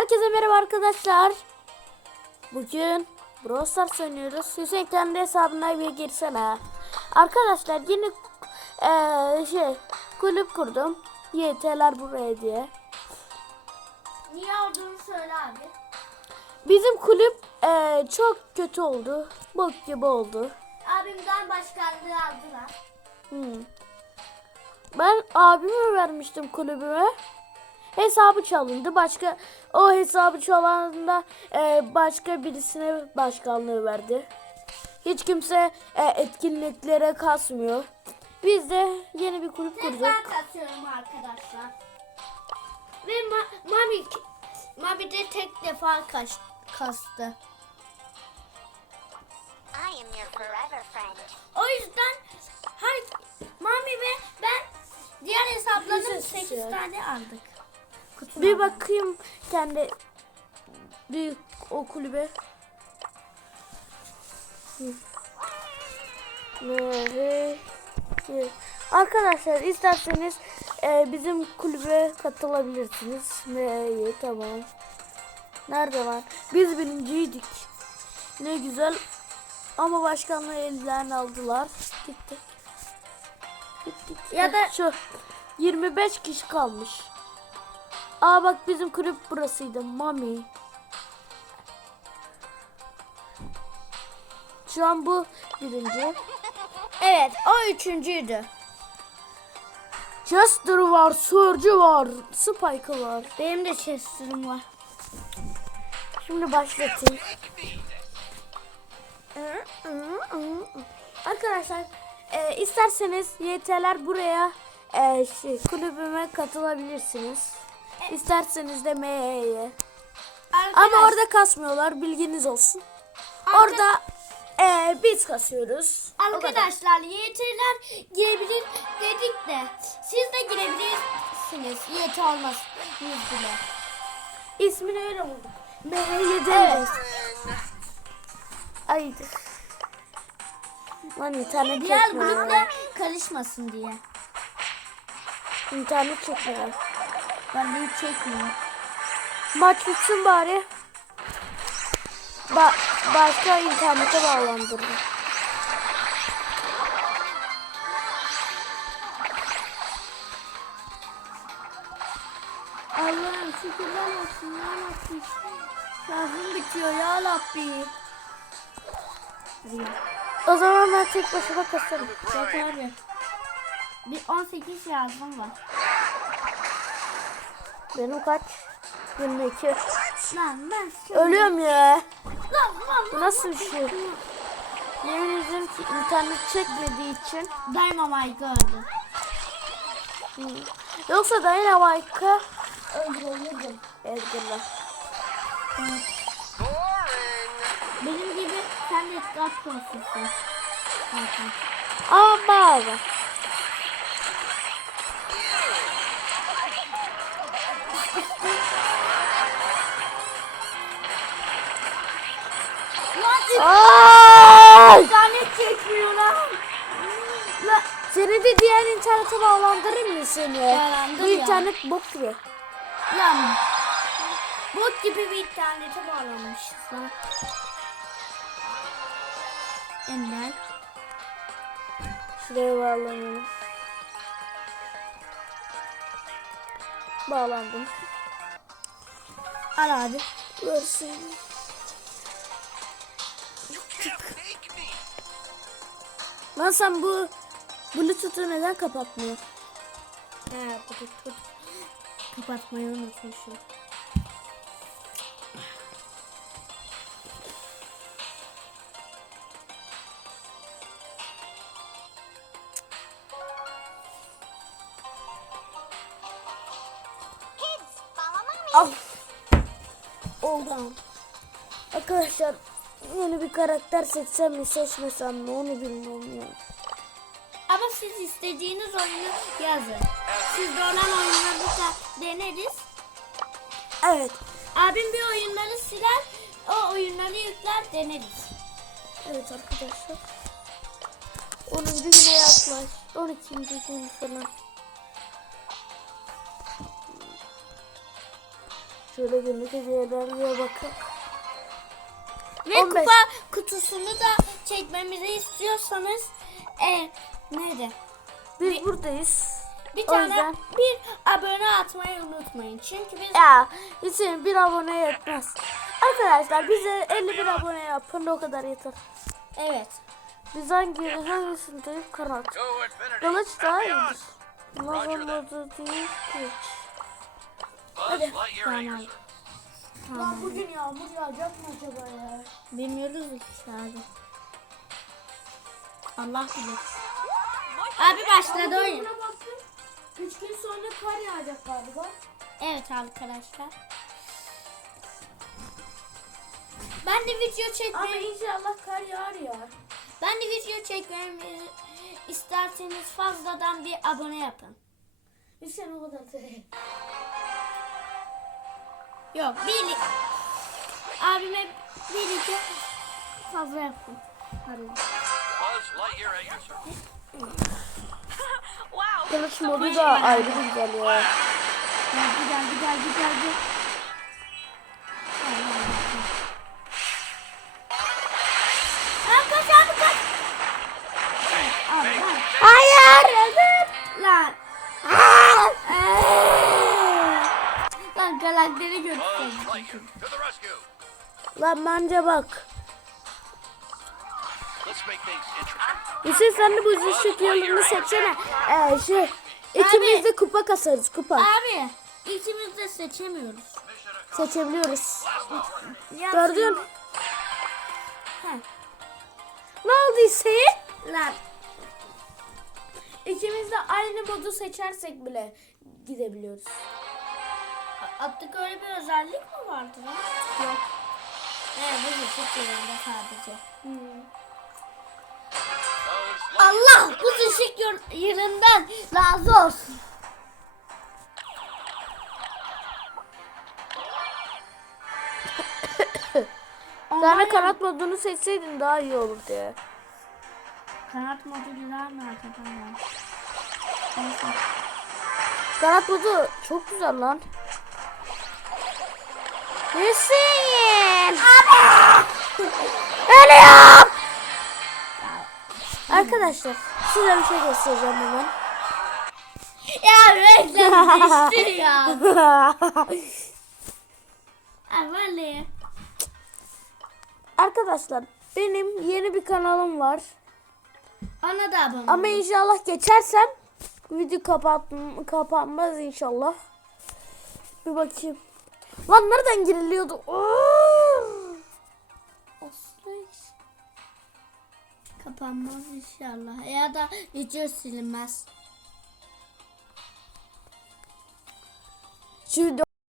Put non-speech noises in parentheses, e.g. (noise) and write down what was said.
Herkese merhaba arkadaşlar. Bugün Brawl Stars oynuyoruz. Hüseyin kendi hesabına bir girsene. Arkadaşlar yeni eee, şey kulüp kurdum. YT'ler buraya diye. Niye olduğunu söyle abi. Bizim kulüp eee, çok kötü oldu. Bok gibi oldu. Abimden başkanlığı aldılar. Hmm. Ben abime vermiştim kulübüme. Hesabı çalındı. Başka o hesabı çalanda e, başka birisine başkanlığı verdi. Hiç kimse e, etkinliklere kasmıyor. Biz de yeni bir kulüp kurduk. ben katıyorum arkadaşlar. Ve ma Mami, Mami de tek defa kaç kastı. I am your forever friend. O yüzden her Mami ve ben diğer hesaplardan Güzel 8 şey. tane aldık. Kutudan. Bir bakayım kendi büyük o kulübe. Arkadaşlar isterseniz e, bizim kulübe katılabilirsiniz. Ne iyi tamam. Nerede var? Biz birinciydik. Ne güzel. Ama başkanlığı elden aldılar. Gittik. Gittik. Ya da- şu 25 kişi kalmış. Aa bak bizim kulüp burasıydı. Mami. Şu an bu birinci. Evet o üçüncüydü. Chester var, Surge var, Spike var. Benim de Chester'ım var. Şimdi başlatayım. Arkadaşlar e, isterseniz YT'ler buraya e, şey, kulübüme katılabilirsiniz. İsterseniz de MH'ye. Ama orada kasmıyorlar bilginiz olsun. Orada e, biz kasıyoruz. Arkadaşlar YT'ler girebilir dedik de siz de girebilirsiniz. YT olmaz bile. İsmini öyle bulduk. MH'ye deriz. Ay. Lan internet Diğer çekmiyor. grupla karışmasın diye. İnternet çekmiyor. Ben de hiç çekmiyorum. Maç bitsin bari. Ba başka internete bağlandırdım. Allah'ım şükürler olsun ya Rabbi. Şarjım bitiyor ya Rabbi. O zaman ben tek başıma kasarım. Abi. Bir 18 yazdım var. Benim kaç? 22. Lan ben. Ölüyorum ya. Lan lan Bu nasıl bir şey? Yemin ederim ki internet çekmediği için. Dynamite öldü. Yoksa Dynamite'a öldürülürdüm. Edgar'la. Benim gibi sen de prosesi. Zaten. Ama bağlı. Lan Ay! internet çekmiyor lan. Lan Seni de diğer internete bağlandırır mı seni? Bağlandır Bu ya. internet bok gibi. Lan. Bot gibi bir internete bağlanmışız lan. Ender. Şuraya bağlanalım. Bağlandım. Al abi. Versin. Lan sen bu Bluetooth'u neden kapatmıyorsun? He, tut. Kapatmayı unutmuşum. Al. Oldu. Arkadaşlar yeni bir karakter seçsem mi seçmesem mi onu bilmiyorum ya. Ama siz istediğiniz oyunu yazın. Sizde olan oyunları da deneriz. Evet. Abim bir oyunları siler, o oyunları yükler deneriz. Evet arkadaşlar. 10. güne yaklaş. 12. gün falan. Şöyle günlük hediyelerine bakın. Ve 15. kupa kutusunu da çekmemizi istiyorsanız e, nerede? Biz buradayız. Bir O tane yüzden- bir abone atmayı unutmayın. Çünkü biz Ya için bir abone yetmez. Arkadaşlar bize 51 abone yapın o kadar yeter. evet. Biz hangi hangisindeyim kanat. Kılıç daha iyidir. Lavamadı değil kılıç. Lightyear Anchor. Lan bugün yağmur yağacak mı acaba ya? Bilmiyoruz ki abi. Allah bilir. Abi başladı oyun. 3 gün sonra kar yağacak galiba. Evet arkadaşlar. Ben de video Ama çekmeyi, inşallah kar yağar ya. ben de video çekmemi isterseniz fazladan bir abone yapın. Hüseyin o kadar. Yok bir abime bir iki fazla Lightyear Anchor. Kılıç modu da ayrı bir güzel ya. Geldi geldi geldi geldi. Aa, karakteri rescue. Lan bence bak. Hüseyin sen de bu ışık yolunu seçsene. Ee, şey, ikimiz de kupa kasarız kupa. Abi ikimiz de seçemiyoruz. Seçebiliyoruz. Gördün. Ne oldu Hüseyin? Lan. İkimiz de aynı modu seçersek bile gidebiliyoruz. Attık öyle bir özellik mi vardı lan? Yok. Evet bu ışık yolunda sadece. Allah bu ışık yılından razı olsun. (coughs) De kanat modunu seçseydin daha iyi olurdu ya. Kanat modüller mi acaba ya? Neyse. Kanat modu çok güzel lan. Hüseyin! Ölüyorum! Arkadaşlar size bir şey göstereceğim hemen. Ya reklam düştü ya. (laughs) Vallahi. Arkadaşlar benim yeni bir kanalım var. Ona da abone Ama inşallah geçersem video kapat kapanmaz inşallah. Bir bakayım. Lan nereden giriliyordu? Kapanmaz inşallah. Ya da video silinmez. Şu